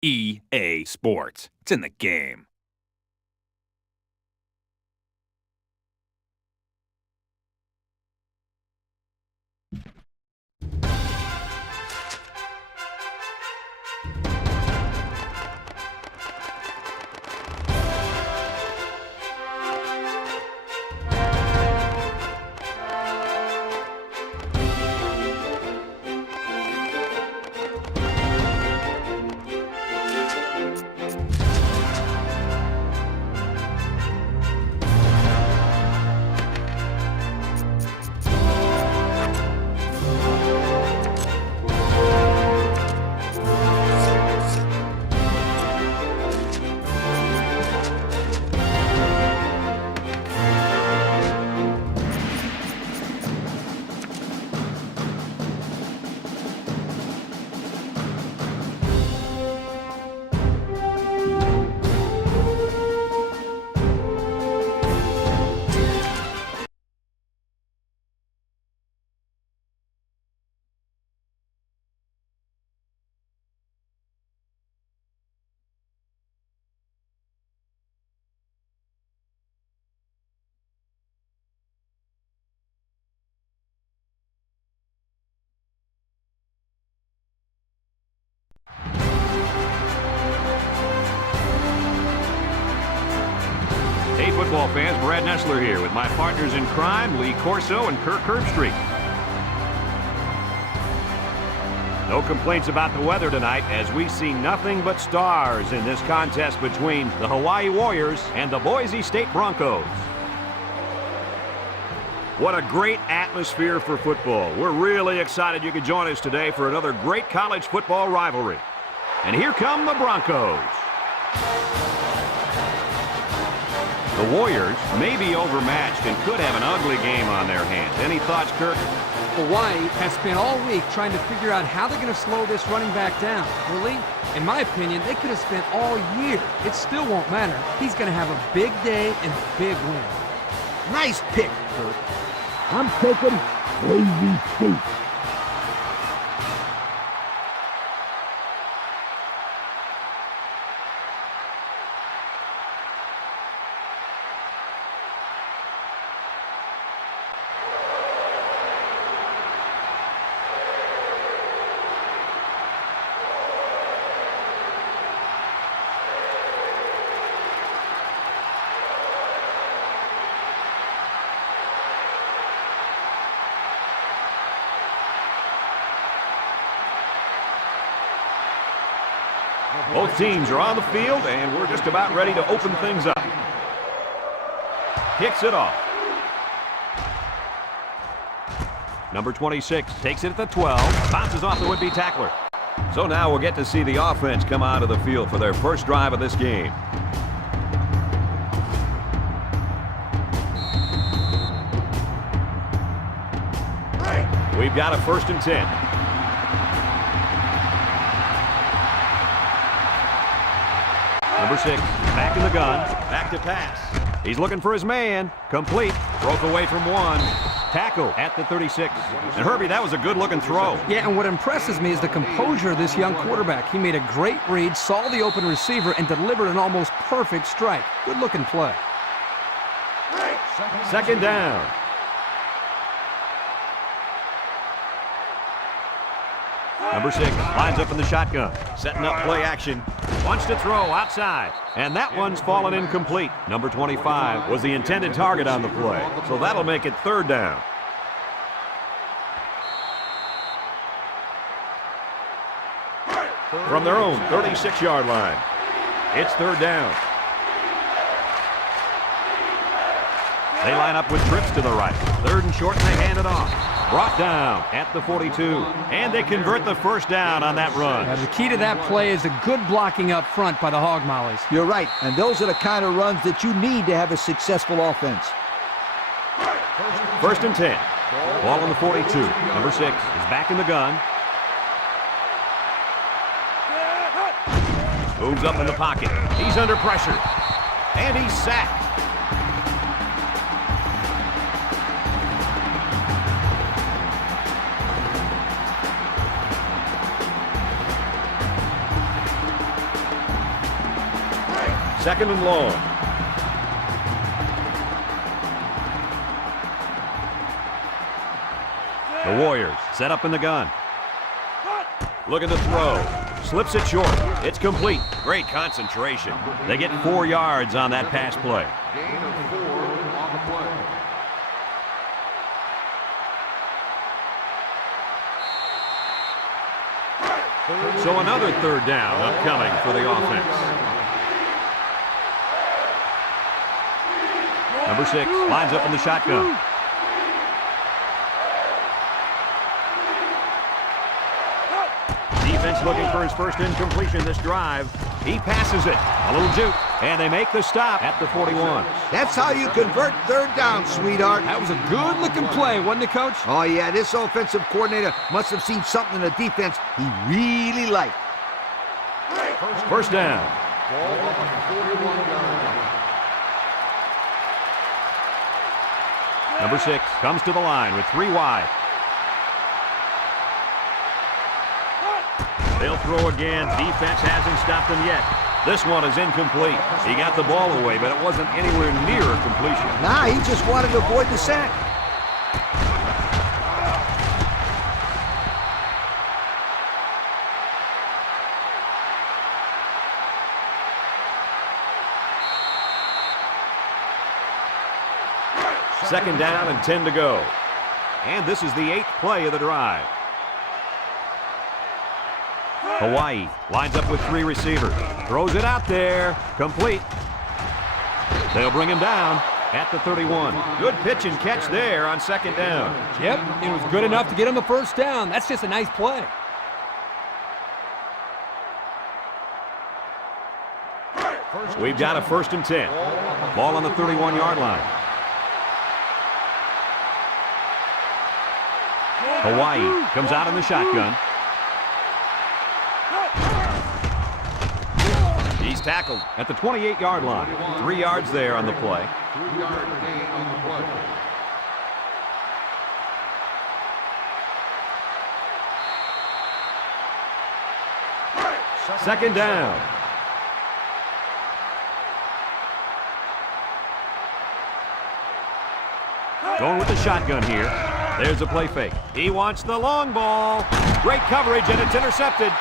EA Sports. It's in the game. Hey, football fans, Brad Nessler here with my partners in crime, Lee Corso and Kirk Herbstreit. No complaints about the weather tonight as we see nothing but stars in this contest between the Hawaii Warriors and the Boise State Broncos. What a great atmosphere for football. We're really excited you could join us today for another great college football rivalry. And here come the Broncos. The Warriors may be overmatched and could have an ugly game on their hands. Any thoughts, Kirk? Hawaii has spent all week trying to figure out how they're going to slow this running back down. Really, in my opinion, they could have spent all year. It still won't matter. He's going to have a big day and a big win. Nice pick, Kurt. I'm taking Boise State. Both teams are on the field, and we're just about ready to open things up. Kicks it off. Number 26 takes it at the 12, bounces off the would-be tackler. So now we'll get to see the offense come out of the field for their first drive of this game. We've got a 1st and 10. Number 6, back in the gun, back to pass. He's looking for his man. Complete. Broke away from one. Tackle at the 36. And Herbie, that was a good-looking throw. Yeah, and what impresses me is the composure of this young quarterback. He made a great read, saw the open receiver, and delivered an almost perfect strike. Good-looking play. 2nd down. Number 6 lines up in the shotgun, setting up play action. Wants to throw outside, and that one's fallen incomplete. Number 25 was the intended target on the play, so that'll make it 3rd down. From their own 36-yard line, it's 3rd down. They line up with trips to the right. 3rd and short, and they hand it off. Brought down at the 42, and they convert the 1st down on that run. Now, the key to that play is a good blocking up front by the Hog Mollies. You're right, and those are the kind of runs that you need to have a successful offense. 1st and 10. Ball on the 42. Number 6 is back in the gun. Moves up in the pocket. He's under pressure, and he's sacked. second and long. The Warriors set up in the gun. Looking to throw. Slips it short. It's complete. Great concentration. They get 4 yards on that pass play. Gain of 4 on the play. So another third down upcoming for the offense. Number 6 lines up in the shotgun. Defense looking for his first incompletion this drive. He passes it. A little juke. And they make the stop at the 41. That's how you convert third down, sweetheart. That was a good-looking play, wasn't it, Coach? Oh, yeah, this offensive coordinator must have seen something in the defense he really liked. First down. Ball on the 41-yard line. Number 6 comes to the line with 3 wide. They'll throw again. Defense hasn't stopped them yet. This one is incomplete. He got the ball away, but it wasn't anywhere near a completion. Nah, he just wanted to avoid the sack. Second down and 10 to go. And this is the 8th play of the drive. Hawai'i lines up with 3 receivers. Throws it out there. Complete. They'll bring him down at the 31. Good pitch and catch there on second down. Yep, it was good enough to get him the first down. That's just a nice play. We've got a first and 10. Ball on the 31-yard line. Hawai'i comes out in the shotgun. He's tackled at the 28-yard line. 3 yards there on the play. 3-yard gain on the play. Second down. Going with the shotgun here. There's a play fake. He wants the long ball. Great coverage, and it's intercepted.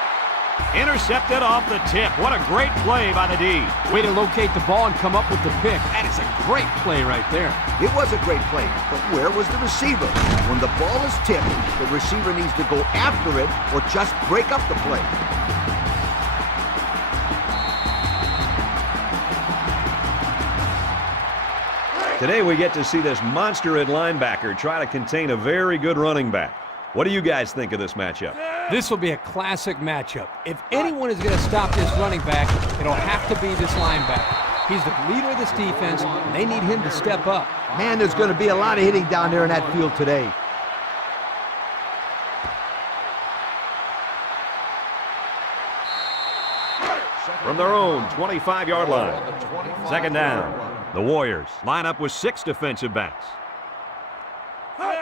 Intercepted off the tip. What a great play by the D. Way to locate the ball and come up with the pick. That is a great play right there. It was a great play, but where was the receiver? When the ball is tipped, the receiver needs to go after it or just break up the play. Today we get to see this monster at linebacker try to contain a very good running back. What do you guys think of this matchup? This will be a classic matchup. If anyone is going to stop this running back, it'll have to be this linebacker. He's the leader of this defense, and they need him to step up. Man, there's going to be a lot of hitting down there in that field today. From their own 25-yard line. Second down. The Warriors line up with 6 defensive backs.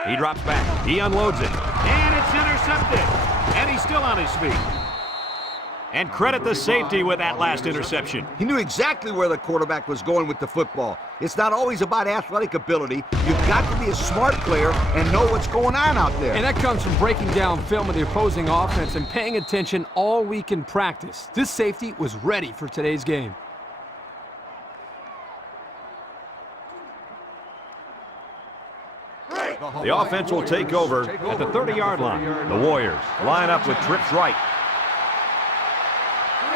He drops back. He unloads it. And it's intercepted. And he's still on his feet. And credit the safety with that last interception. He knew exactly where the quarterback was going with the football. It's not always about athletic ability. You've got to be a smart player and know what's going on out there. And that comes from breaking down film of the opposing offense and paying attention all week in practice. This safety was ready for today's game. The offense will take over at the 30-yard line. The Warriors line up with trips right.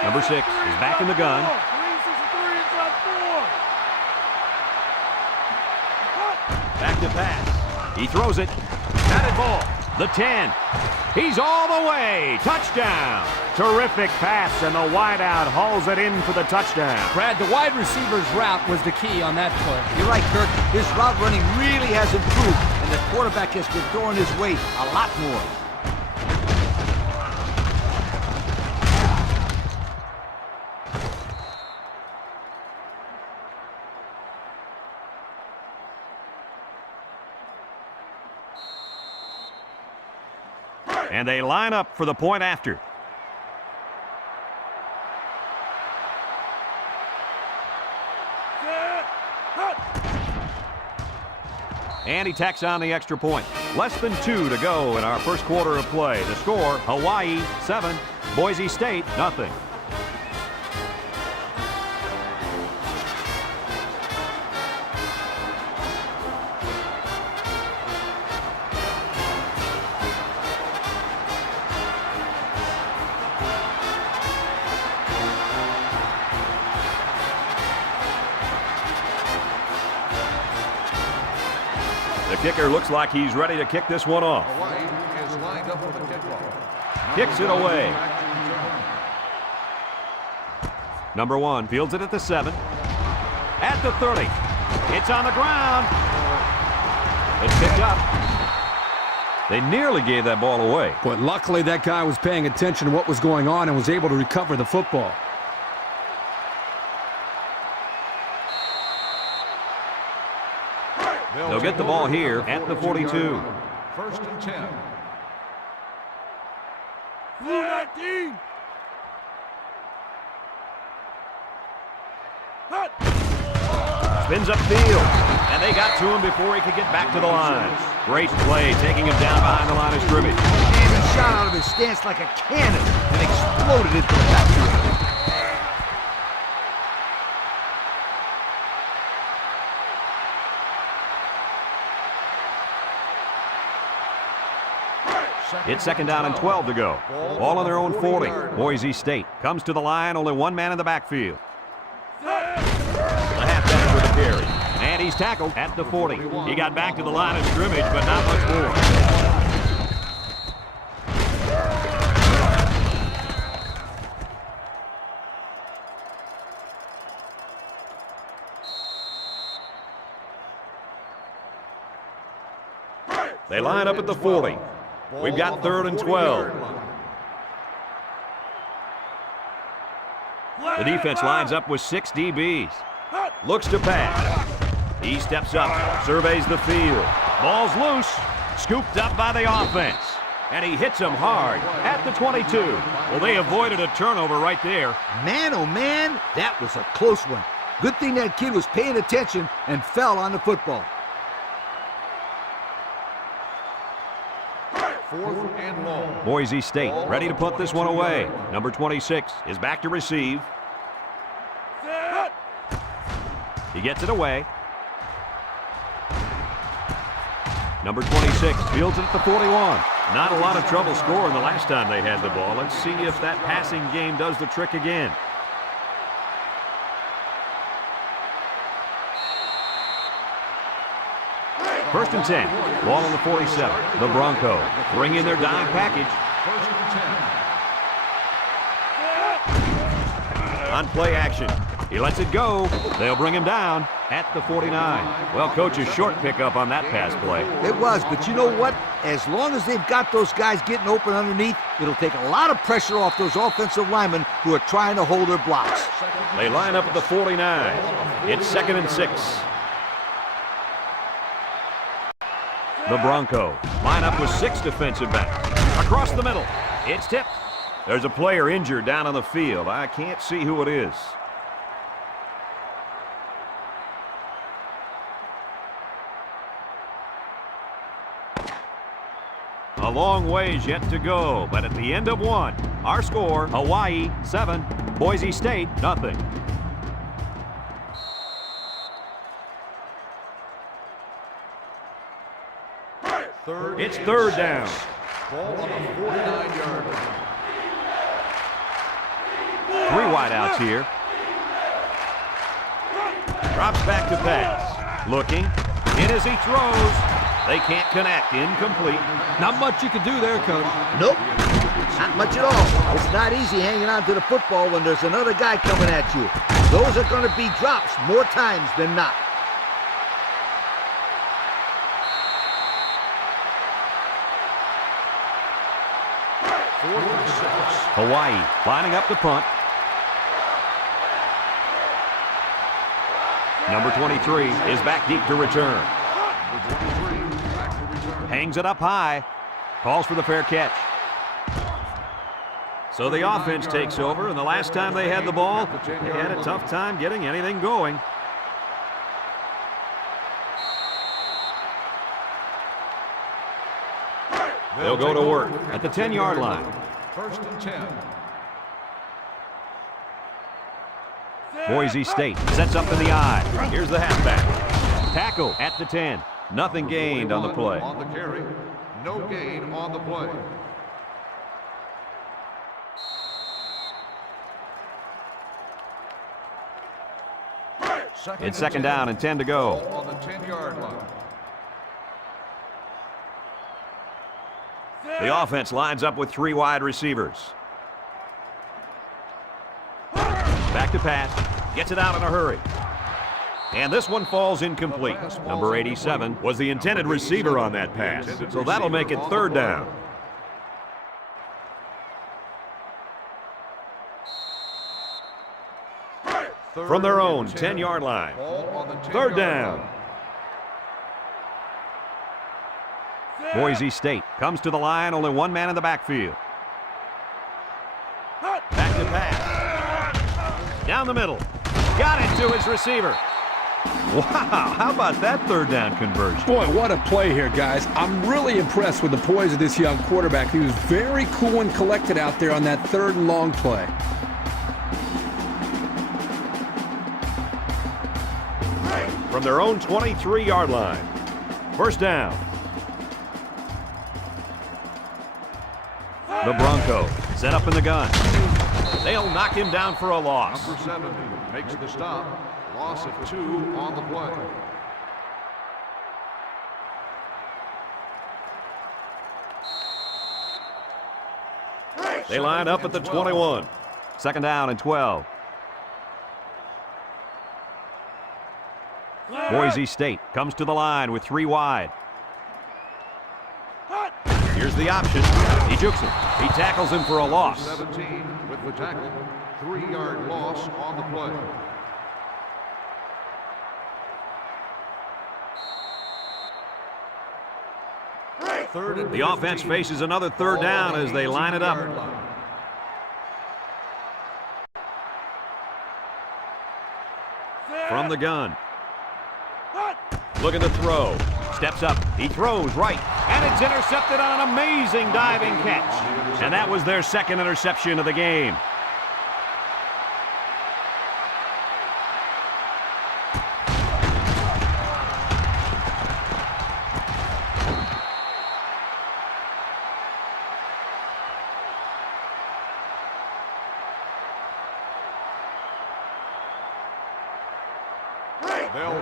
Number 6 is back in the gun. Back to pass. He throws it. Batted ball. The 10. He's all the way. Touchdown. Terrific pass, and the wideout hauls it in for the touchdown. Brad, the wide receiver's route was the key on that play. You're right, Kirk. His route running really has improved, and the quarterback has been throwing his weight a lot more. And they line up for the point after. And he tacks on the extra point. Less than 2 to go in our first quarter of play. The score, Hawaii 7, Boise State nothing. The kicker looks like he's ready to kick this one off. Hawaii is lined up for the kickoff. Kicks it away. Number 1 fields it at the 7. At the 30. It's on the ground. It's picked up. They nearly gave that ball away. But luckily that guy was paying attention to what was going on and was able to recover the football. They'll get the ball here at the 42. First and 10. Spins upfield, and they got to him before he could get back to the line. Great play, taking him down behind the line of scrimmage. And he shot out of his stance like a cannon and exploded into the backfield. It's second down and 12 to go. Ball on their own 40. Boise State comes to the line, only one man in the backfield. The halfback with a carry. And he's tackled at the 40. He got back to the line of scrimmage, but not much more. They line up at the 40. We've got 3rd and 12. The defense lines up with 6 DBs. Looks to pass. He steps up, surveys the field. Ball's loose, scooped up by the offense. And he hits him hard at the 22. Well, they avoided a turnover right there. Man, oh man, that was a close one. Good thing that kid was paying attention and fell on the football. 4th and long. Boise State ready to put this one away. Number 26 is back to receive. He gets it away. Number 26 fields it at the 41. Not a lot of trouble scoring the last time they had the ball. Let's see if that passing game does the trick again. First and 10. Ball on the 47. The Broncos bring in their dime package. First and 10. On play action. He lets it go. They'll bring him down at the 49. Well, coach, a short pickup on that pass play. It was, but you know what? As long as they've got those guys getting open underneath, it'll take a lot of pressure off those offensive linemen who are trying to hold their blocks. They line up at the 49. It's 2nd and 6. The Broncos line up with 6 defensive backs. Across the middle. It's tipped. There's a player injured down on the field. I can't see who it is. A long ways yet to go, but at the end of one, our score, Hawaii 7, Boise State nothing. It's 3rd down. Ball on the 49-yard line. 3 wideouts here. Drops back to pass. Looking. In as he throws. They can't connect. Incomplete. Not much you can do there, Coach. Nope, not much at all. It's not easy hanging on to the football when there's another guy coming at you. Those are going to be drops more times than not. Hawaii lining up the punt. Number 23 is back deep to return. Hangs it up high. Calls for the fair catch. So the offense takes over, and the last time they had the ball, they had a tough time getting anything going. They'll go to work at the 10-yard line. First and 10. Boise State sets up in the I. Here's the halfback. Tackle at the 10. Nothing gained on the play. On the carry. No gain on the play. It's second down and 10 to go. On the 10-yard line. The offense lines up with 3 wide receivers. Back to pass. Gets it out in a hurry. And this one falls incomplete. Number 87 was the intended receiver on that pass. So that'll make it third down. From their own 10-yard line. Third down. Boise State comes to the line, only one man in the backfield. Back to pass. Down the middle. Got it to his receiver. Wow, how about that third down conversion? Boy, what a play here, guys. I'm really impressed with the poise of this young quarterback. He was very cool and collected out there on that third and long play. From their own 23-yard line. First down. The Broncos set up in the gun. They'll knock him down for a loss. Number 70 makes the stop. Loss of 2 on the play. They line up at the 21. Second down and 12. Boise State comes to the line with 3 wide. Here's the option. He jukes him. He tackles him for a loss. 17 with the tackle. 3-yard loss on the play. The offense faces another third down as they line it up. From the gun. Looking to throw. Steps up. He throws right. And it's intercepted on an amazing diving catch. And that was their second interception of the game.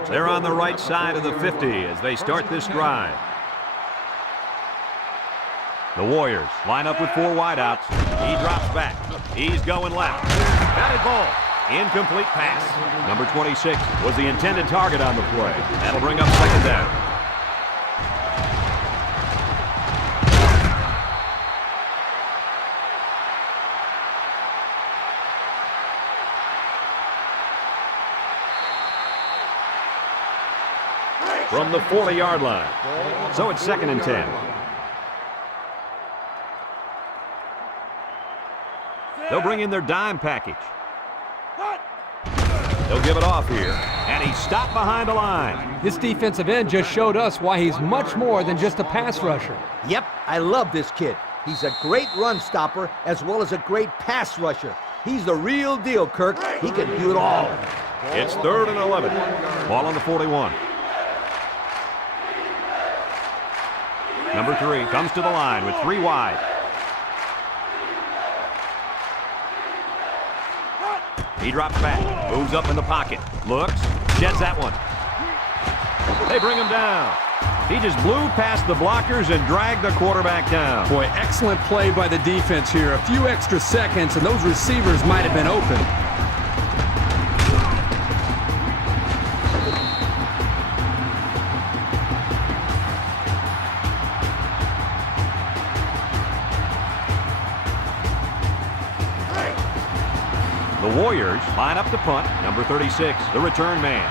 They're on the right side of the 50 as they start this drive. The Warriors line up with 4 wideouts. He drops back. He's going left. Batted ball. Incomplete pass. Number 26 was the intended target on the play. That'll bring up second down. From the 40-yard line. So it's second and 10. They'll bring in their dime package. They'll give it off here. And he's stopped behind the line. This defensive end just showed us why he's much more than just a pass rusher. Yep, I love this kid. He's a great run stopper as well as a great pass rusher. He's the real deal, Kirk. He can do it all. It's third and 11. Ball on the 41. Number 3 comes to the line with 3 wide. He drops back, moves up in the pocket, looks, sheds that one. They bring him down. He just blew past the blockers and dragged the quarterback down. Boy, excellent play by the defense here. A few extra seconds, and those receivers might have been open. The Warriors line up to punt. Number 36, the return man.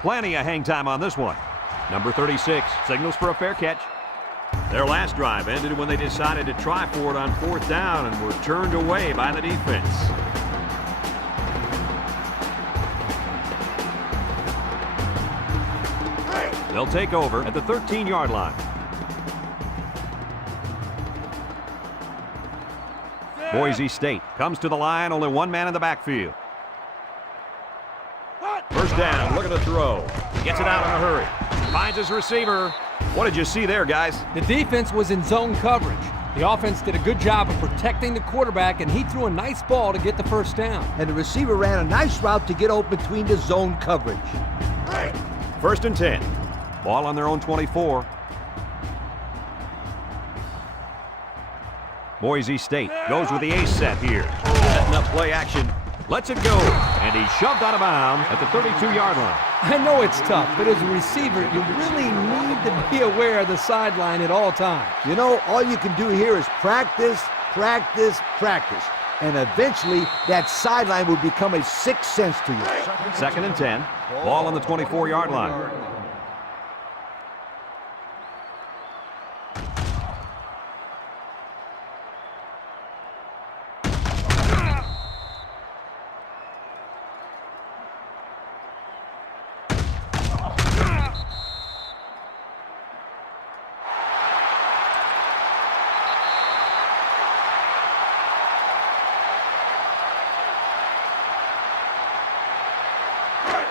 Plenty of hang time on this one. Number 36 signals for a fair catch. Their last drive ended when they decided to try for it on 4th down and were turned away by the defense. They'll take over at the 13-yard line. Boise State comes to the line, only one man in the backfield. First down, looking to throw. Gets it out in a hurry. Finds his receiver. What did you see there, guys? The defense was in zone coverage. The offense did a good job of protecting the quarterback, and he threw a nice ball to get the first down. And the receiver ran a nice route to get open between the zone coverage. First and 10. Ball on their own 24. Boise State goes with the ace set here. Setting up play action. Lets it go. And he's shoved out of bounds at the 32-yard line. I know it's tough, but as a receiver, you really need to be aware of the sideline at all times. You know, all you can do here is practice, practice, practice. And eventually, that sideline will become a sixth sense to you. Second and 10. Ball on the 24-yard line.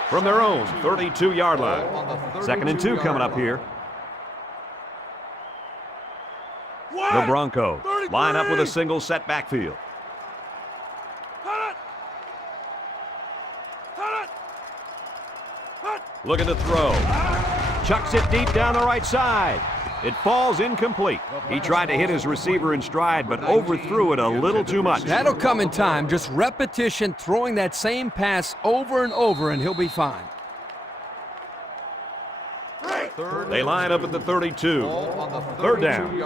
From their own 32-yard line. Second and 2 coming up here. The Broncos line up with a single set backfield. Looking to throw. Chucks it deep down the right side. It falls incomplete. He tried to hit his receiver in stride, but overthrew it a little too much. That'll come in time. Just repetition, throwing that same pass over and over, and he'll be fine. They line up at the 32. Third down.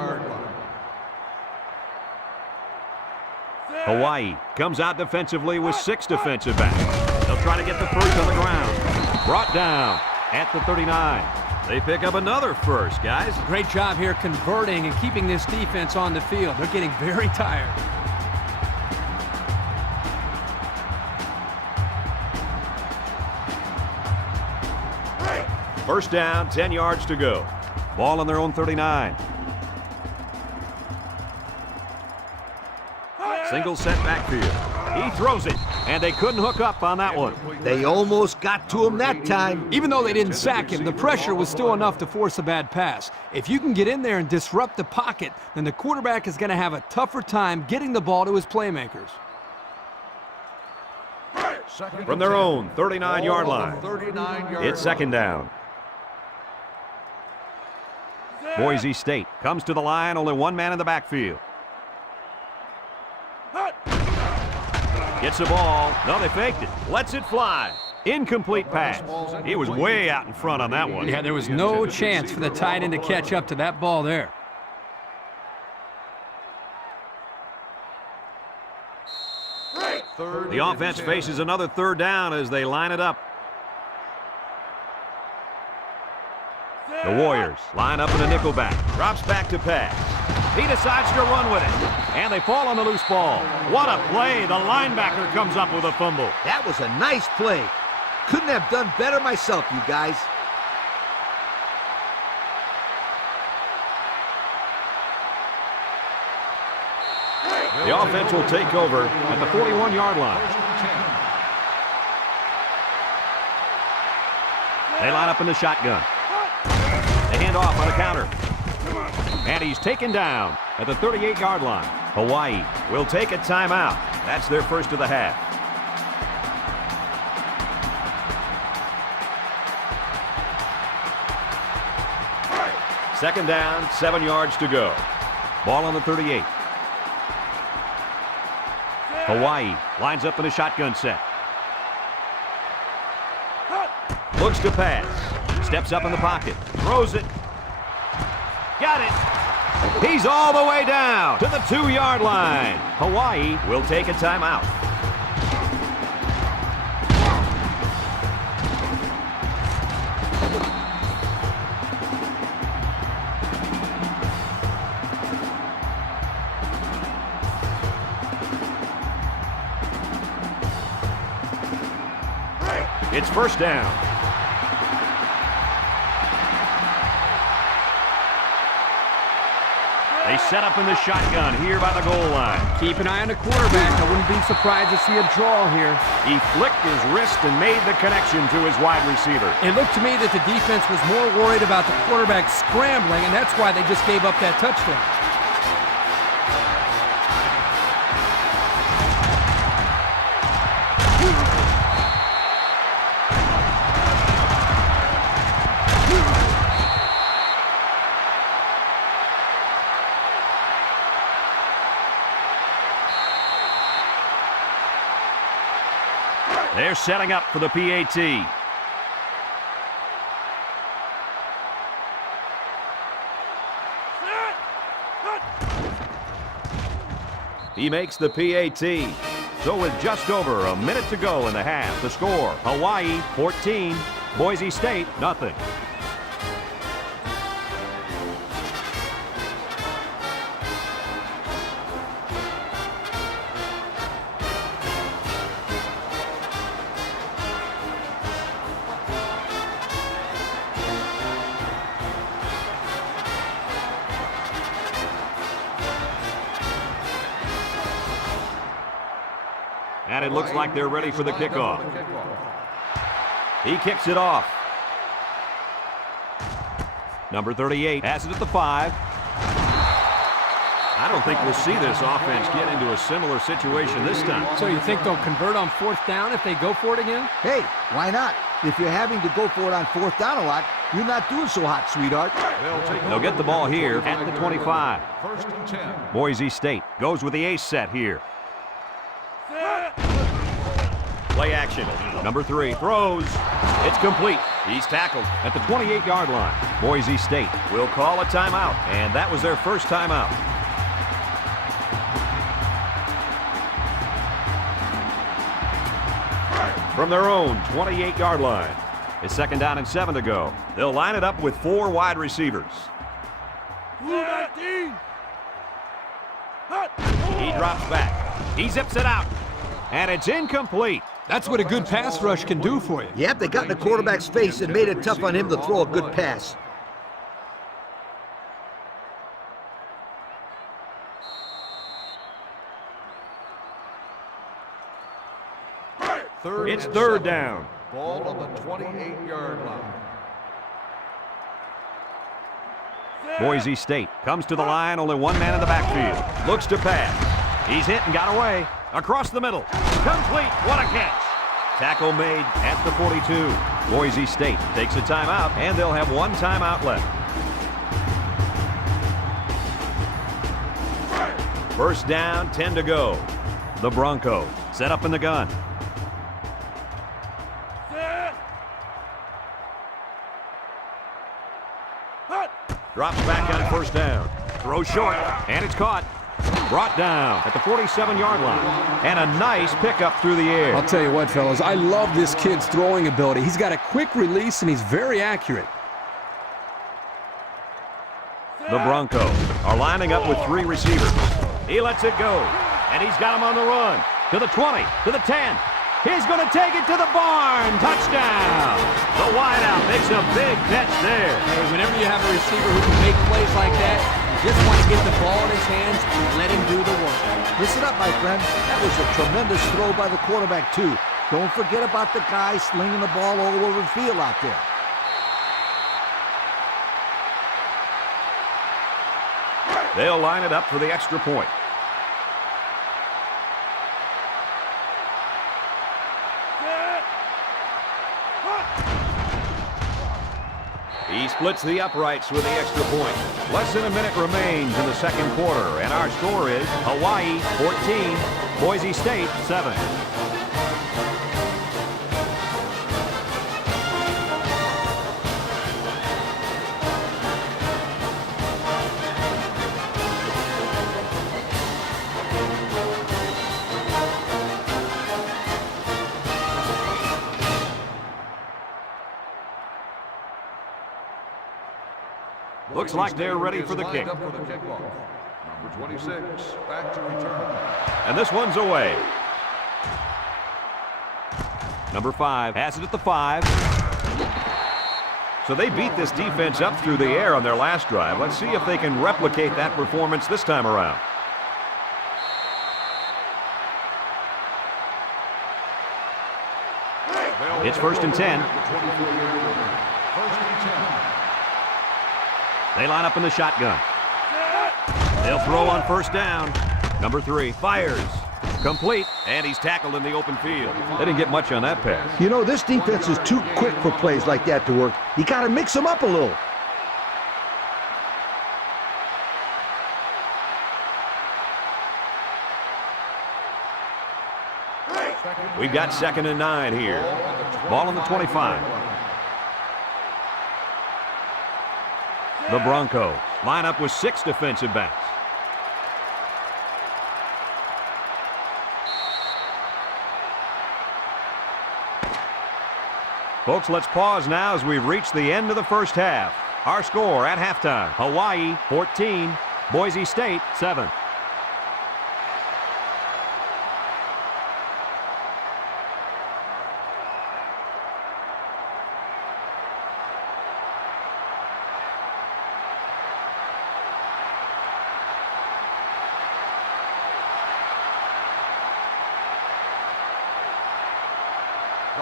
Hawai'i comes out defensively with 6 defensive backs. They'll try to get the first on the ground. Brought down at the 39. They pick up another first, guys. Great job here converting and keeping this defense on the field. They're getting very tired. First down, 10 yards to go. Ball on their own 39. Single set backfield. He throws it, and they couldn't hook up on that one. They almost got to him that time. Even though they didn't sack him, the pressure was still enough to force a bad pass. If you can get in there and disrupt the pocket, then the quarterback is going to have a tougher time getting the ball to his playmakers. From their own 39-yard line. It's second down. Boise State comes to the line, only one man in the backfield. Gets the ball. No, they faked it. Lets it fly. Incomplete pass. He was way out in front on that one. Yeah, there was no chance for the tight end to catch up to that ball there. The offense faces another third down as they line it up. The Warriors line up in a nickelback. Drops back to pass. He decides to run with it. And they fall on the loose ball. What a play. The linebacker comes up with a fumble. That was a nice play. Couldn't have done better myself, you guys. The offense will take over at the 41-yard line. They line up in the shotgun. They hand off on a counter. And he's taken down at the 38-yard line. Hawai'i will take a timeout. That's their first of the half. Second down, 7 yards to go. Ball on the 38. Hawai'i lines up in a shotgun set. Looks to pass. Steps up in the pocket. Throws it. Got it. He's all the way down to the 2-yard line. Hawai'i will take a timeout. It's first down. They set up in the shotgun here by the goal line. Keep an eye on the quarterback. I wouldn't be surprised to see a draw here. He flicked his wrist and made the connection to his wide receiver. It looked to me that the defense was more worried about the quarterback scrambling, and that's why they just gave up that touchdown. They're setting up for the PAT. He makes the PAT. So with just over a minute to go in the half, the score, Hawaii 14, Boise State nothing. And it looks like they're ready for the kickoff. He kicks it off. Number 38 has it at the 5. I don't think we'll see this offense get into a similar situation this time. So you think they'll convert on 4th down if they go for it again? Hey, why not? If you're having to go for it on 4th down a lot, you're not doing so hot, sweetheart. They'll get the ball here at the 25. 1st and 10. Boise State goes with the ace set here. Play action. Number 3 throws. It's complete. He's tackled at the 28-yard line. Boise State will call a timeout, and that was their first timeout. From their own 28-yard line. It's 2nd down and 7 to go. They'll line it up with 4 wide receivers. He drops back. He zips it out. And it's incomplete. That's what a good pass rush can do for you. Yep, they got in the quarterback's face and made it tough on him to throw a good pass. It's 3rd down. Ball on the 28-yard line. Boise State comes to the line, only one man in the backfield. Looks to pass. He's hit and got away. Across the middle. Complete. What a catch. Tackle made at the 42. Boise State takes a timeout, and they'll have 1 timeout left. 1st down, 10 to go. The Broncos set up in the gun. Drops back on 1st down. Throws short, and it's caught. Brought down at the 47-yard line. And a nice pickup through the air. I'll tell you what, fellas, I love this kid's throwing ability. He's got a quick release, and he's very accurate. The Broncos are lining up with 3 receivers. He lets it go, and he's got him on the run. To the 20, to the 10. He's going to take it to the barn. Touchdown. The wideout makes a big catch there. Hey, whenever you have a receiver who can make plays like that, you just want to get the ball in his hands and let him do the work. Listen up, my friend. That was a tremendous throw by the quarterback, too. Don't forget about the guy slinging the ball all over the field out there. They'll line it up for the extra point. He splits the uprights with the extra point. Less than a minute remains in the 2nd quarter, and our score is Hawaii 14, Boise State 7. Looks like they're ready for the kick. Number 26, back to return. And this one's away. Number 5 has it at the 5. So they beat this defense up through the air on their last drive. Let's see if they can replicate that performance this time around. It's 1st and 10. They line up in the shotgun. They'll throw on 1st down. Number 3 fires. Complete, and he's tackled in the open field. They didn't get much on that pass. You know, this defense is too quick for plays like that to work. You got to mix them up a little. We've got 2nd and 9 here. Ball on the 25. The Broncos line up with 6 defensive backs. Folks, let's pause now as we've reached the end of the first half. Our score at halftime, Hawaii 14, Boise State 7.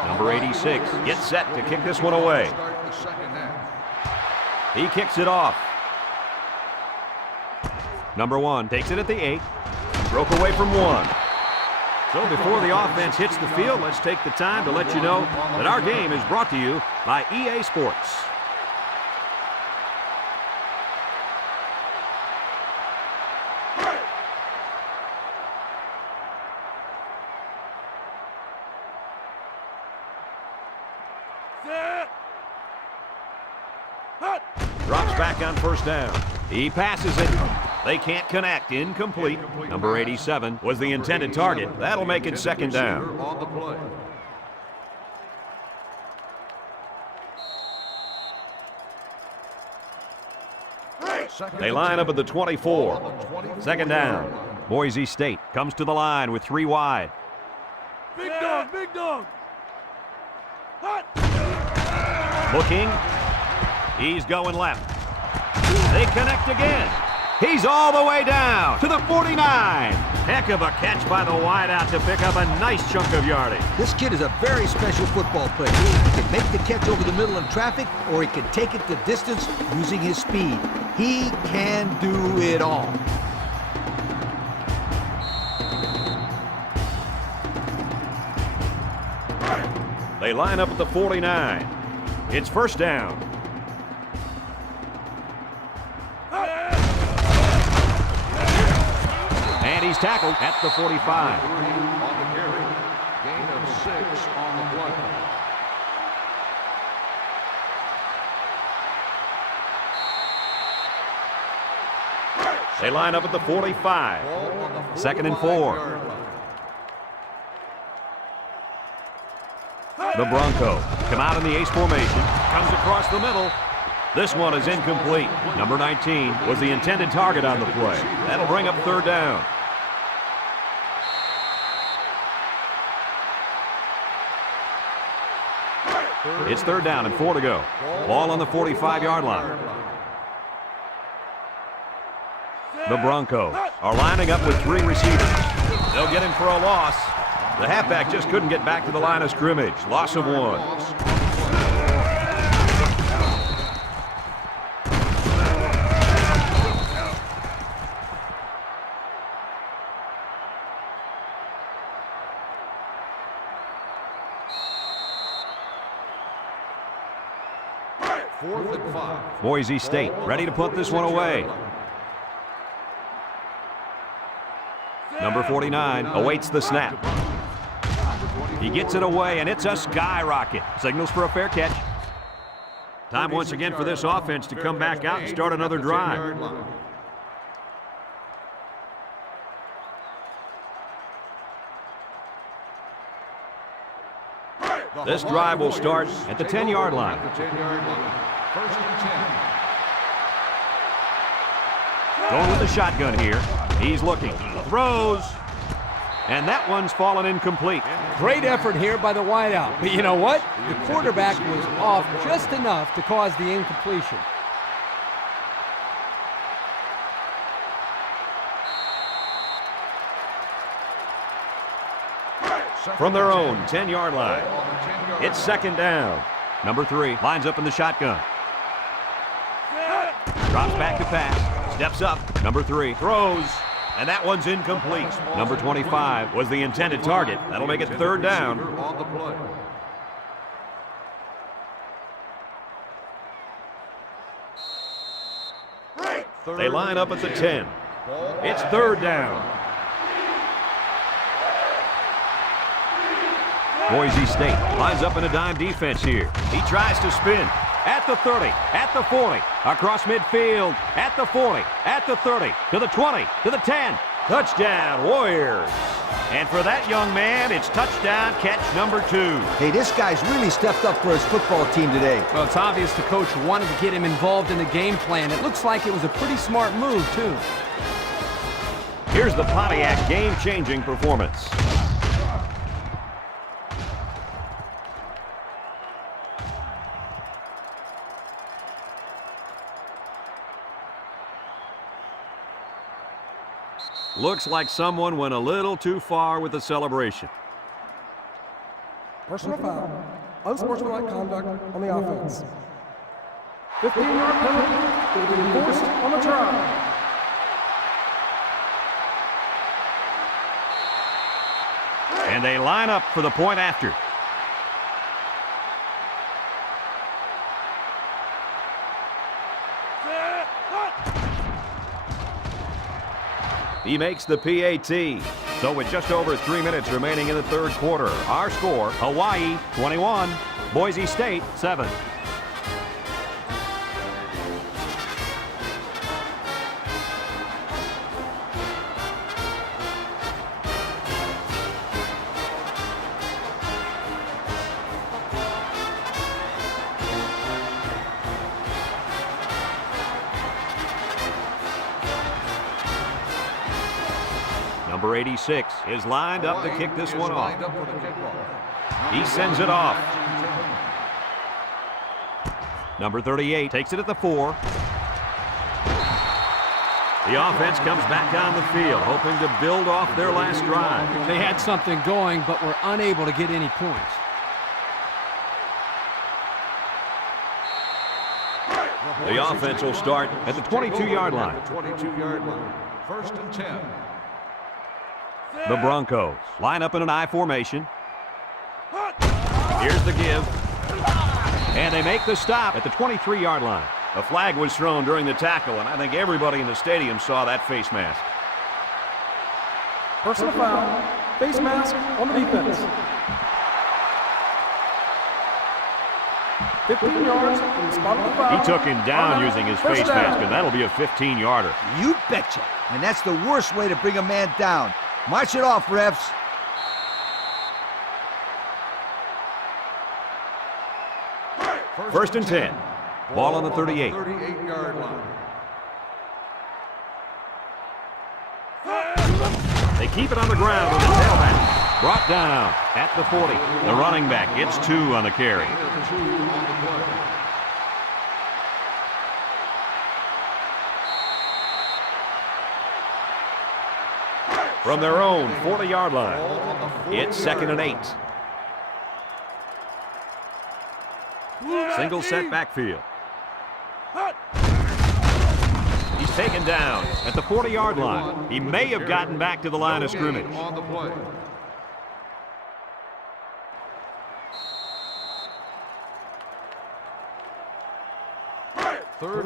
Number 86 gets set to kick this one away. He kicks it off. Number 1 takes it at the 8. Broke away from 1. So before the offense hits the field, let's take the time to let you know that our game is brought to you by EA Sports. Drops back on 1st down. He passes it. They can't connect. Incomplete. Number 87 was the intended target. That'll make it 2nd down. They line up at the 24. 2nd down. Boise State comes to the line with 3 wide. Big dog, big dog. Looking. He's going left. They connect again. He's all the way down to the 49. Heck of a catch by the wideout to pick up a nice chunk of yardage. This kid is a very special football player. He can make the catch over the middle in traffic, or he can take it the distance using his speed. He can do it all. They line up at the 49. It's 1st down. And he's tackled at the 45. On the carry. Gain of 6 on the play. They line up at the 45. 2nd and 4. The Broncos come out in the ace formation. Comes across the middle. This one is incomplete. Number 19 was the intended target on the play. That'll bring up 3rd down. It's 3rd down and 4 to go. Ball on the 45-yard line. The Broncos are lining up with 3 receivers. They'll get him for a loss. The halfback just couldn't get back to the line of scrimmage. Loss of 1. Boise State ready to put this one away. Number 49 awaits the snap. He gets it away, and it's a skyrocket. Signals for a fair catch. Time once again for this offense to come back out and start another drive. This drive will start at the 10-yard line. 1st and 10. Going with the shotgun here. He's looking. Throws. And that one's fallen incomplete. Great effort here by the wideout. But you know what? The quarterback was off just enough to cause the incompletion. From their own 10-yard line. It's second down. Number 3 lines up in the shotgun. Drops back to pass. Steps up. Number 3 throws. And that one's incomplete. Number 25 was the intended target. That'll make it third down. They line up at the 10. It's third down. Boise State lines up in a dime defense here. He tries to spin. At the 30, at the 40, across midfield, at the 40, at the 30, to the 20, to the 10. Touchdown, Warriors. And for that young man, it's touchdown catch number 2. Hey, this guy's really stepped up for his football team today. Well, it's obvious the coach wanted to get him involved in the game plan. It looks like it was a pretty smart move, too. Here's the Pontiac game-changing performance. Looks like someone went a little too far with the celebration. Personal foul. Unsportsmanlike conduct on the offense. 15-yard penalty will be enforced on the try. And they line up for the point after. He makes the PAT. So with just over 3 minutes remaining in the third quarter, our score, Hawaii 21, Boise State 7. Number 86 is lined up to kick this one off. He sends it off. Number 38 takes it at the 4. The offense comes back down the field, hoping to build off their last drive. They had something going, but were unable to get any points. The offense will start at the 22-yard line. 22-yard line. First and 10. The Broncos line up in an I formation. Here's the give. And they make the stop at the 23-yard line. A flag was thrown during the tackle, and I think everybody in the stadium saw that face mask. Personal foul. Face mask on the defense. 15 yards from the spot of the foul. He took him down using his face mask, and that'll be a 15-yarder. You betcha. And that's the worst way to bring a man down. March it off, refs. First and 10. Ball on the 38. 38-yard line. They keep it on the ground with the tailback. Brought down at the 40. The running back gets 2 on the carry. From their own 40-yard line, it's second and 8. Single set backfield. He's taken down at the 40-yard line. He may have gotten back to the line of scrimmage. On the play.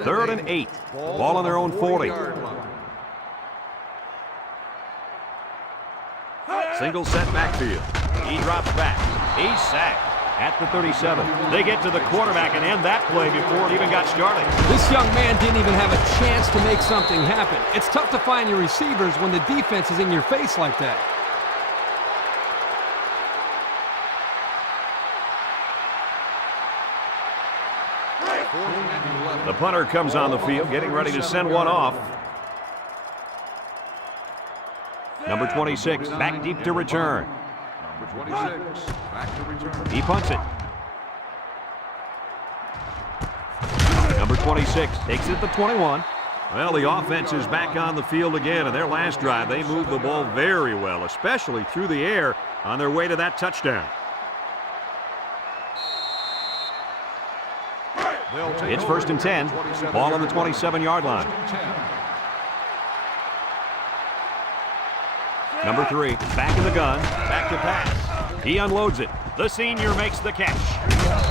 Third and 8. Ball on their own 40. Single set backfield. He drops back. He's sacked at the 37. They get to the quarterback and end that play before it even got started. This young man didn't even have a chance to make something happen. It's tough to find your receivers when the defense is in your face like that. The punter comes on the field, getting ready to send one off. Number 26, back deep to return. Number 26, back to return. He punts it. Number 26 takes it to 21. Well, the offense is back on the field again. In their last drive, they moved the ball very well, especially through the air on their way to that touchdown. It's 1st and 10. Ball on the 27-yard line. Number 3, back in the gun, back to pass. He unloads it. The senior makes the catch.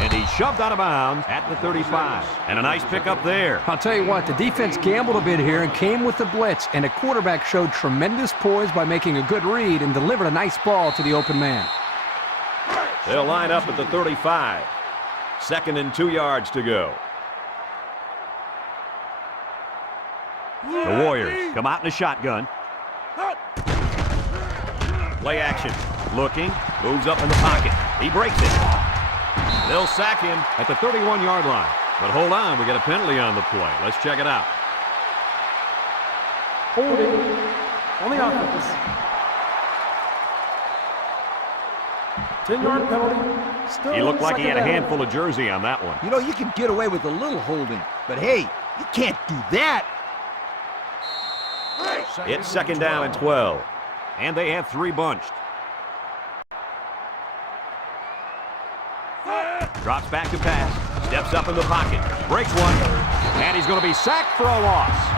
And he's shoved out of bounds at the 35. And a nice pickup there. I'll tell you what, the defense gambled a bit here and came with the blitz, and the quarterback showed tremendous poise by making a good read and delivered a nice ball to the open man. They'll line up at the 35. 2nd and 2 yards to go. The Warriors come out in a shotgun. Play action. Looking. Moves up in the pocket. He breaks it. They'll sack him at the 31-yard line. But hold on, we got a penalty on the play. Let's check it out. Holding on the offense. 10-yard penalty. Still He looked like he had a second down. handful of jersey on that one. You know, you can get away with a little holding, but hey, you can't do that. It's 2nd down and 12. And they have 3 bunched. Drops back to pass. Steps up in the pocket. Breaks one. And he's going to be sacked for a loss.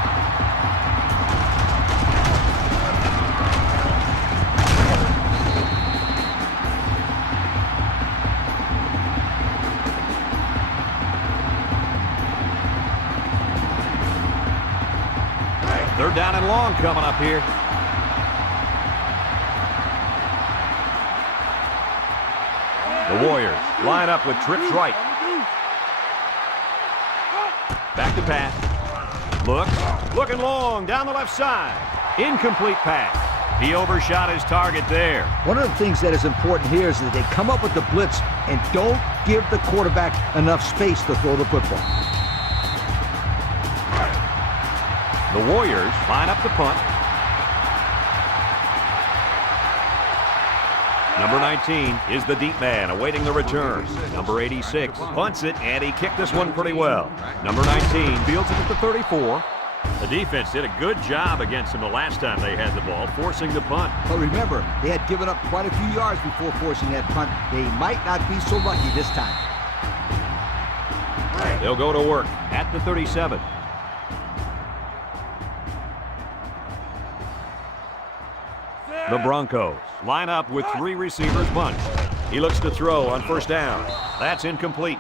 Third down and long coming up here. The Warriors line up with trips right. Back to pass. Looking long down the left side. Incomplete pass. He overshot his target there. One of the things that is important here is that they come up with the blitz and don't give the quarterback enough space to throw the football. The Warriors line up the punt. Number 19 is the deep man awaiting the return. Number 86 punts it, and he kicked this one pretty well. Number 19 fields it at the 34. The defense did a good job against him the last time they had the ball, forcing the punt. But remember, they had given up quite a few yards before forcing that punt. They might not be so lucky this time. They'll go to work at the 37. The Broncos line up with 3 receivers bunched. He looks to throw on 1st down. That's incomplete.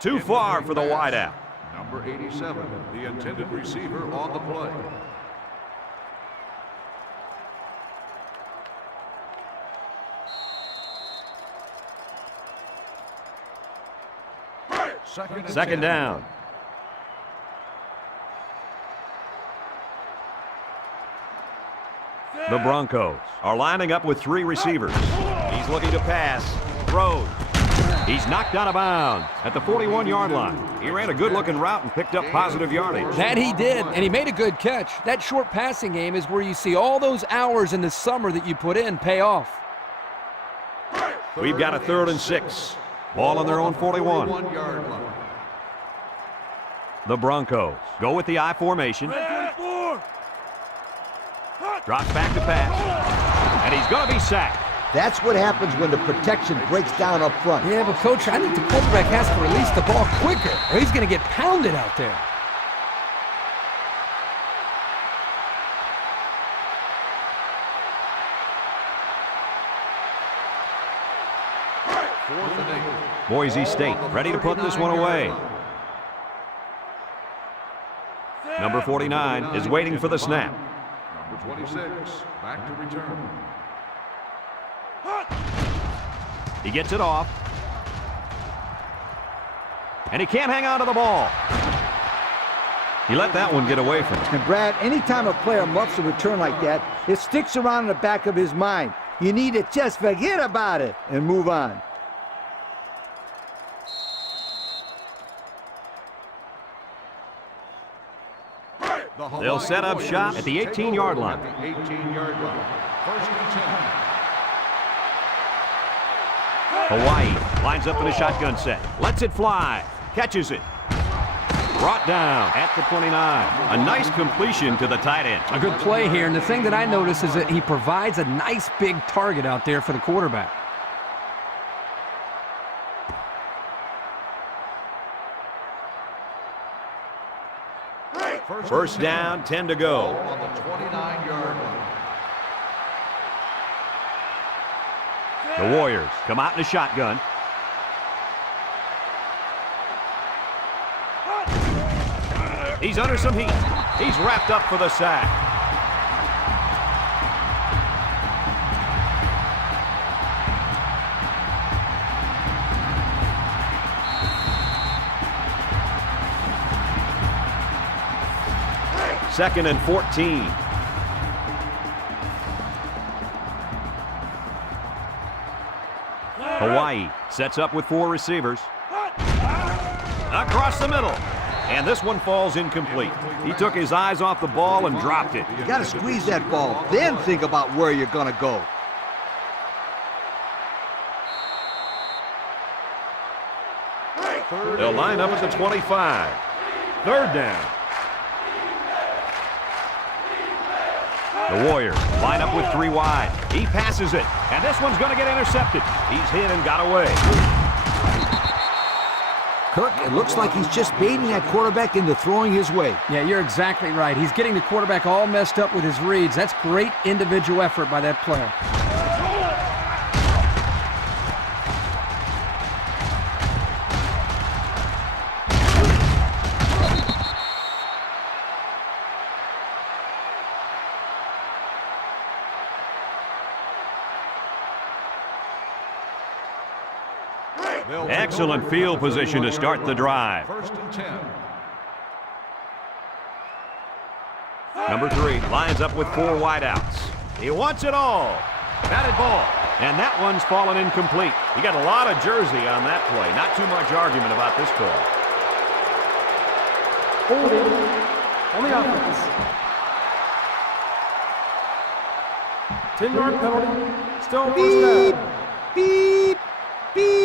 Too far for the wideout. Number 87, the intended receiver on the play. Second down. The Broncos are lining up with 3 receivers. He's looking to pass. Throws. He's knocked out of bounds at the 41-yard line. He ran a good-looking route and picked up positive yardage. That he did, and he made a good catch. That short passing game is where you see all those hours in the summer that you put in pay off. We've got a 3rd and 6. Ball on their own 41. The Broncos go with the I formation. Drops back to pass. And he's going to be sacked. That's what happens when the protection breaks down up front. Yeah, but Coach, I think the quarterback has to release the ball quicker, or he's going to get pounded out there. Boise State ready to put this one away. Number 49 is waiting for the snap. Number 26, back to return. He gets it off. And he can't hang on to the ball. He let that one get away from him. And Brad, anytime a player muffs a return like that, it sticks around in the back of his mind. You need to just forget about it and move on. They'll set up shop at the 18-yard line. First and 10. Hawai'i lines up in a shotgun set. Lets it fly. Catches it. Brought down at the 29. A nice completion to the tight end. A good play here, and the thing that I notice is that he provides a nice big target out there for the quarterback. First down, 10 to go. On the 29-yard line. The Warriors come out in a shotgun. He's under some heat. He's wrapped up for the sack. Second and 14. Hawai'i sets up with 4 receivers. Across the middle. And this one falls incomplete. He took his eyes off the ball and dropped it. You got to squeeze that ball, then think about where you're going to go. They'll line up at the 25. Third down. The Warriors line up with 3 wide. He passes it, and this one's going to get intercepted. He's hit and got away. Kirk, it looks like he's just baiting that quarterback into throwing his way. Yeah, you're exactly right. He's getting the quarterback all messed up with his reads. That's great individual effort by that player. Excellent field position to start the drive. First and 10. Number 3 lines up with 4 wideouts. He wants it all. Batted ball. And that one's fallen incomplete. He got a lot of jersey on that play. Not too much argument about this call. Holding on the offense. 10-yard penalty. Still first down. Beep, beep.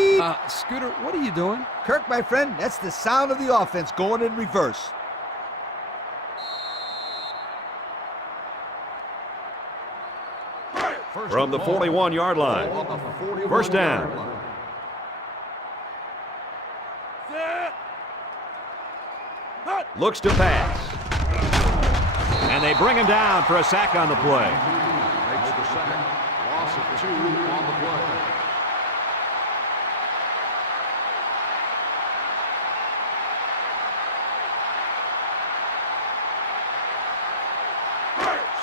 Scooter, what are you doing? Kirk, my friend, that's the sound of the offense going in reverse. From the 41-yard line. First down. Looks to pass. And they bring him down for a sack on the play. Makes the sack. Loss of 2 on the play.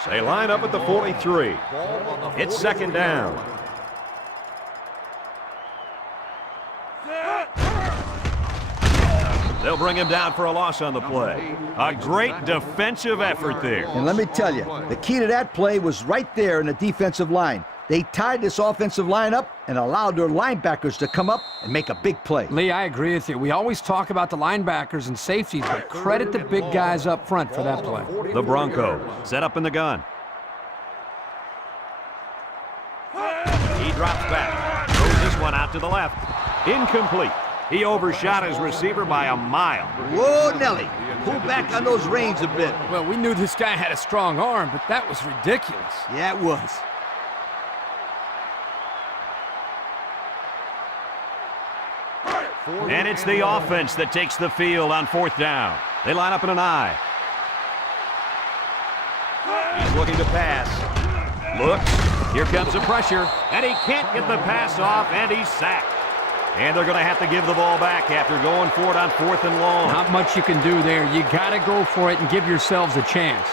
They line up at the 43. It's second down. They'll bring him down for a loss on the play. A great defensive effort there. And let me tell you, the key to that play was right there in the defensive line. They tied this offensive line up and allowed their linebackers to come up and make a big play. Lee, I agree with you. We always talk about the linebackers and safeties, but credit the big guys up front for that play. The Broncos set up in the gun. He drops back. Throws this one out to the left. Incomplete. He overshot his receiver by a mile. Whoa, Nelly. Pull back on those reins a bit. Well, we knew this guy had a strong arm, but that was ridiculous. Yeah, it was. And it's the offense that takes the field on fourth down. They line up in an I. He's looking to pass. Looks. Here comes the pressure. And he can't get the pass off, and he's sacked. And they're going to have to give the ball back after going for it on 4th and long. Not much you can do there. You got to go for it and give yourselves a chance.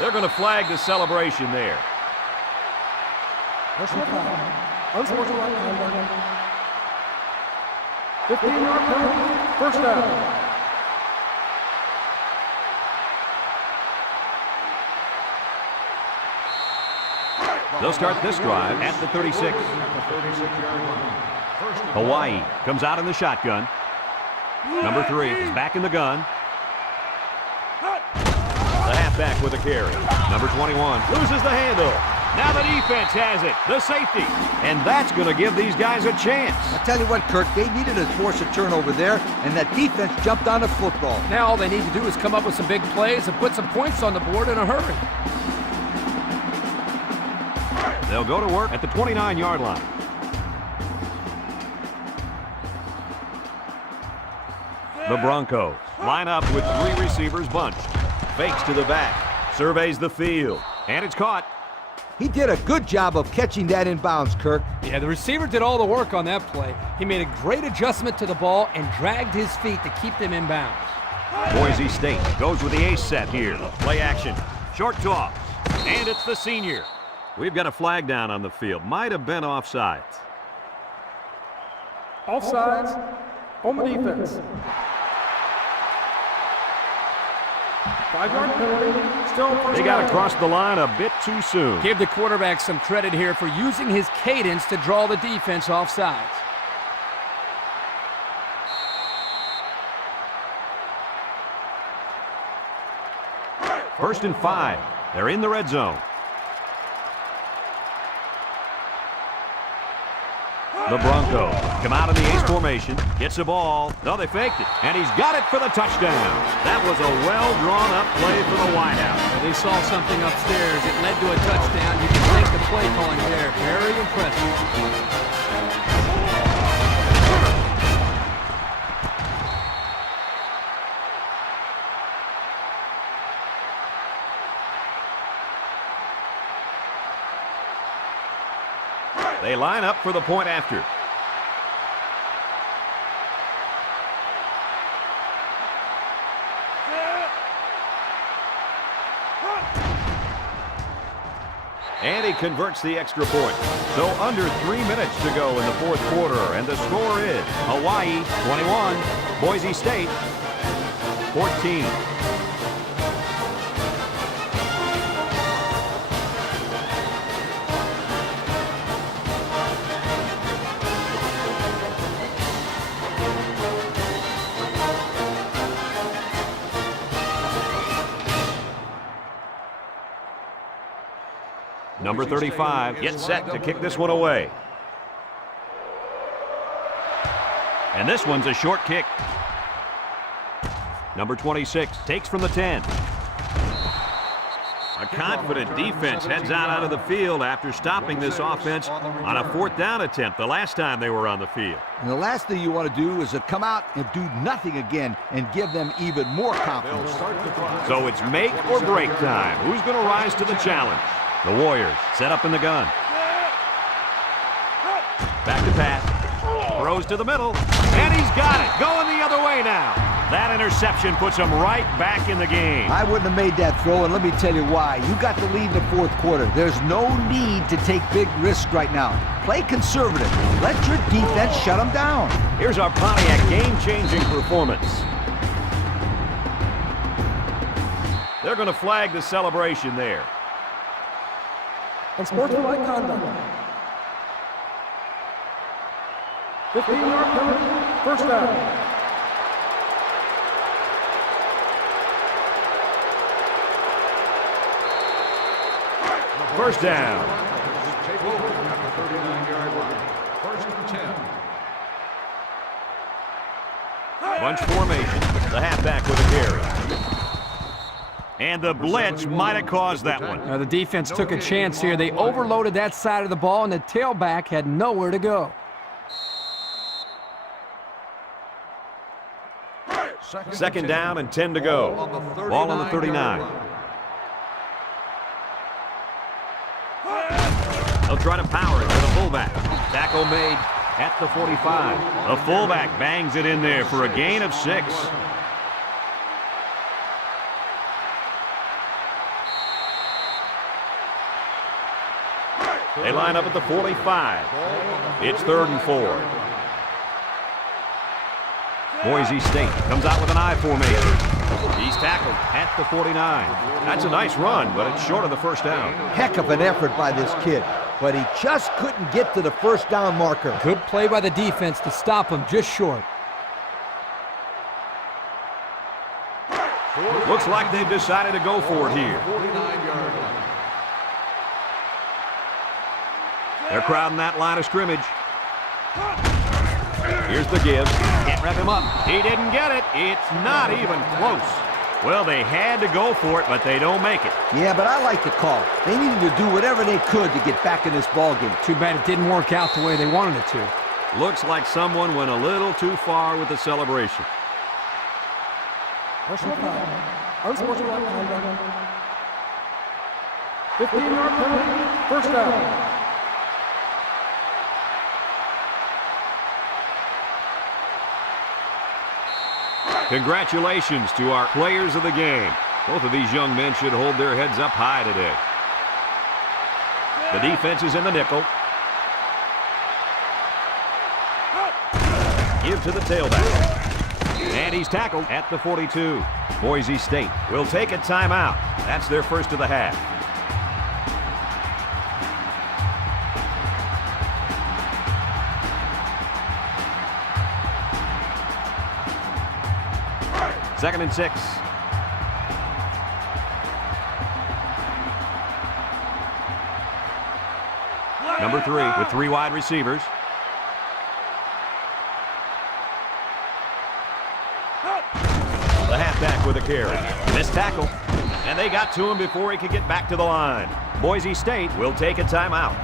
They're going to flag the celebration there. Personal foul. Unsportsmanlike conduct. 15-yard penalty. First down. They'll start this drive at the 36. At the 36-yard line. First and Hawai'i comes out in the shotgun. Number 3 is back in the gun. The halfback with a carry. Number 21 loses the handle. Now the defense has it, the safety. And that's going to give these guys a chance. I tell you what, Kirk, they needed to force a turnover there, and that defense jumped on the football. Now all they need to do is come up with some big plays and put some points on the board in a hurry. They'll go to work at the 29-yard line. The Broncos line up with 3 receivers bunched. Fakes to the back, surveys the field, and it's caught. He did a good job of catching that in bounds, Kirk. Yeah, the receiver did all the work on that play. He made a great adjustment to the ball and dragged his feet to keep them in bounds. Boise State goes with the ace set here. Play action, short toss, and it's the senior. We've got a flag down on the field. Might have been offsides. Offsides on the defense. 5-yard penalty. Still first They got down. across the line a bit too soon. Give the quarterback some credit here for using his cadence to draw the defense off sides. First and 5. They're in the red zone. The Broncos come out in the ace formation, gets the ball. No, they faked it, and he's got it for the touchdown. That was a well-drawn-up play for the wideout. They saw something upstairs. It led to a touchdown. You can thank the play calling there. Very impressive. They line up for the point after. And he converts the extra point. So under 3 minutes to go in the fourth quarter, and the score is Hawai'i 21, Boise State 14. Number 35 gets set to kick this one away. And this one's a short kick. Number 26 takes from the 10. A confident defense heads out of the field after stopping this offense on a 4th down attempt the last time they were on the field. And the last thing you want to do is to come out and do nothing again and give them even more confidence. So it's make or break time. Who's going to rise to the challenge? The Warriors set up in the gun. Back to pass. Throws to the middle. And he's got it. Going the other way now. That interception puts him right back in the game. I wouldn't have made that throw, and let me tell you why. You got the lead in the fourth quarter. There's no need to take big risks right now. Play conservative. Let your defense shut them down. Here's our Pontiac game-changing performance. They're going to flag the celebration there. Unsportsmanlike conduct. 15-yard penalty. First down. First down. Take over at the 39-yard line. First and 10. Bunch formation. The halfback with a carry. And the blitz might have caused that one. Now the defense took a chance here. They overloaded that side of the ball, and the tailback had nowhere to go. Second down and 10 to go. Ball on the 39. They'll try to power it to the fullback. Tackle made at the 45. The fullback bangs it in there for a gain of 6. They line up at the 45. It's 3rd and 4. Boise State comes out with an I formation. He's tackled at the 49. That's a nice run, but it's short of the first down. Heck of an effort by this kid, but he just couldn't get to the first down marker. Good play by the defense to stop him just short. Looks like they've decided to go for it here. 49-yard line. They're crowding that line of scrimmage. Here's the give. Can't wrap him up. He didn't get it. It's not even close. Well, they had to go for it, but they don't make it. Yeah, but I like the call. They needed to do whatever they could to get back in this ballgame. Too bad it didn't work out the way they wanted it to. Looks like someone went a little too far with the celebration. Personal foul. Unsportsmanlike conduct. 15-yard penalty. First down. Congratulations to our players of the game. Both of these young men should hold their heads up high today. The defense is in the nickel. Give to the tailback. And he's tackled at the 42. Boise State will take a timeout. That's their first of the half. Second and 6. Number 3 with 3 wide receivers. The halfback with a carry. Missed tackle. And they got to him before he could get back to the line. Boise State will take a timeout.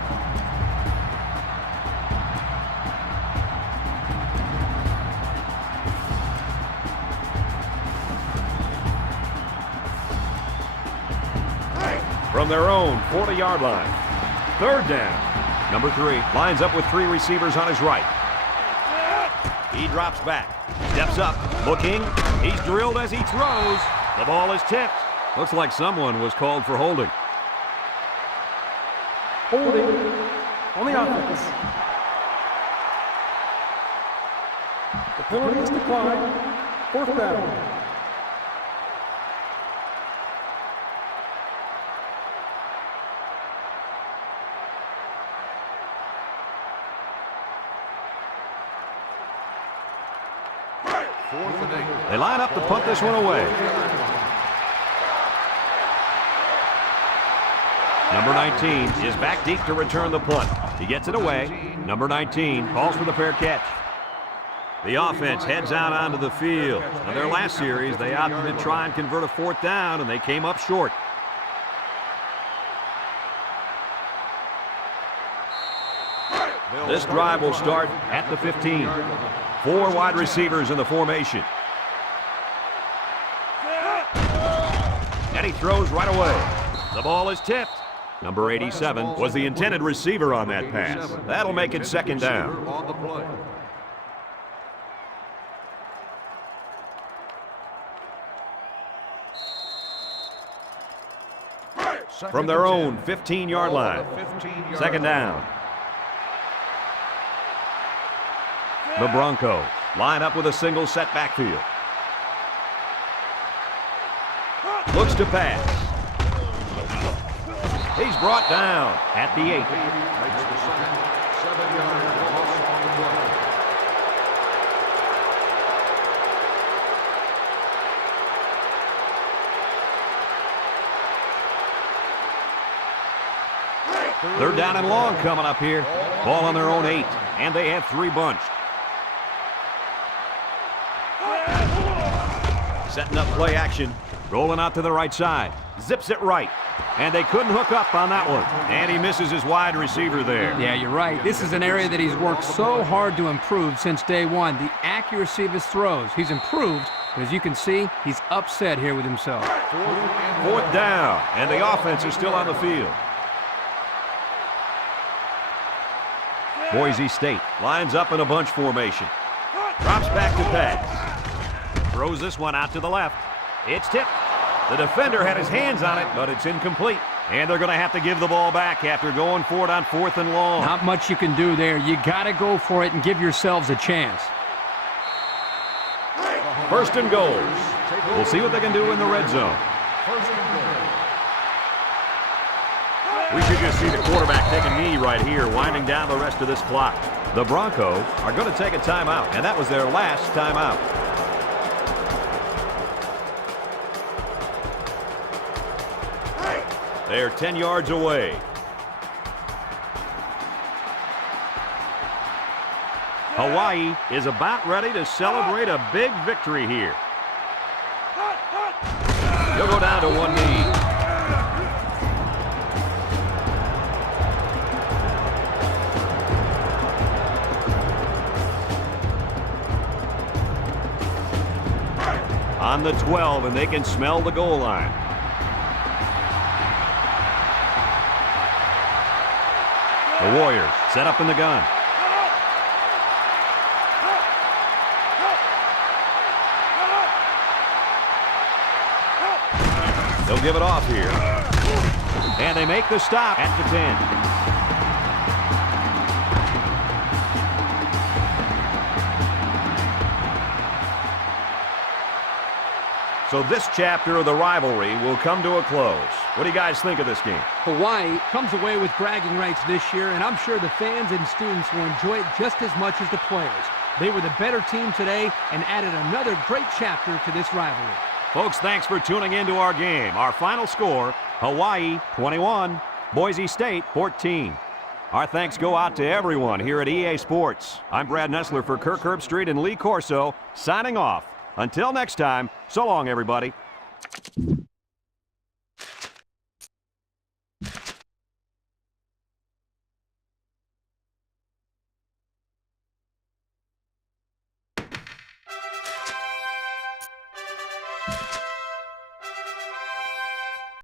From their own 40-yard line. Third down. Number 3 lines up with 3 receivers on his right. He drops back. Steps up. Looking. He's drilled as he throws. The ball is tipped. Looks like someone was called for holding. Holding on the offense. The penalty is declined. Fourth down. They line up to punt this one away. Number 19 is back deep to return the punt. He gets it away. Number 19 calls for the fair catch. The offense heads out onto the field. In their last series, they opted to try and convert a 4th down, and they came up short. This drive will start at the 15. 4 wide receivers in the formation. And he throws right away. The ball is tipped. Number 87 was the intended receiver on that pass. That'll make it second down. From their own 15-yard line. Second down. The Broncos line up with a single set backfield. Looks to pass. He's brought down at the 8. 7-yard loss on the play. Third down and long coming up here. Ball on their own 8, and they have 3 bunched. Setting up play action. Rolling out to the right side. Zips it right. And they couldn't hook up on that one. And he misses his wide receiver there. Yeah, you're right. This is an area that he's worked so hard to improve since day one. The accuracy of his throws. He's improved, but as you can see, he's upset here with himself. 4th down, and the offense is still on the field. Boise State lines up in a bunch formation. Drops back to pass. Throws this one out to the left. It's tipped. The defender had his hands on it, but it's incomplete. And they're going to have to give the ball back after going for it on 4th and long. Not much you can do there. You got to go for it and give yourselves a chance. First and goal. We'll see what they can do in the red zone. We should just see the quarterback take a knee right here, winding down the rest of this clock. The Broncos are going to take a timeout, and that was their last timeout. They're 10 yards away. Hawaii is about ready to celebrate a big victory here. He'll go down to one knee. On the 12, and they can smell the goal line. The Warriors set up in the gun. They'll give it off here. And they make the stop at the 10. So this chapter of the rivalry will come to a close. What do you guys think of this game? Hawaii comes away with bragging rights this year, and I'm sure the fans and students will enjoy it just as much as the players. They were the better team today and added another great chapter to this rivalry. Folks, thanks for tuning into our game. Our final score, Hawaii 21, Boise State 14. Our thanks go out to everyone here at EA Sports. I'm Brad Nessler for Kirk Herbstreit and Lee Corso, signing off. Until next time, so long, everybody.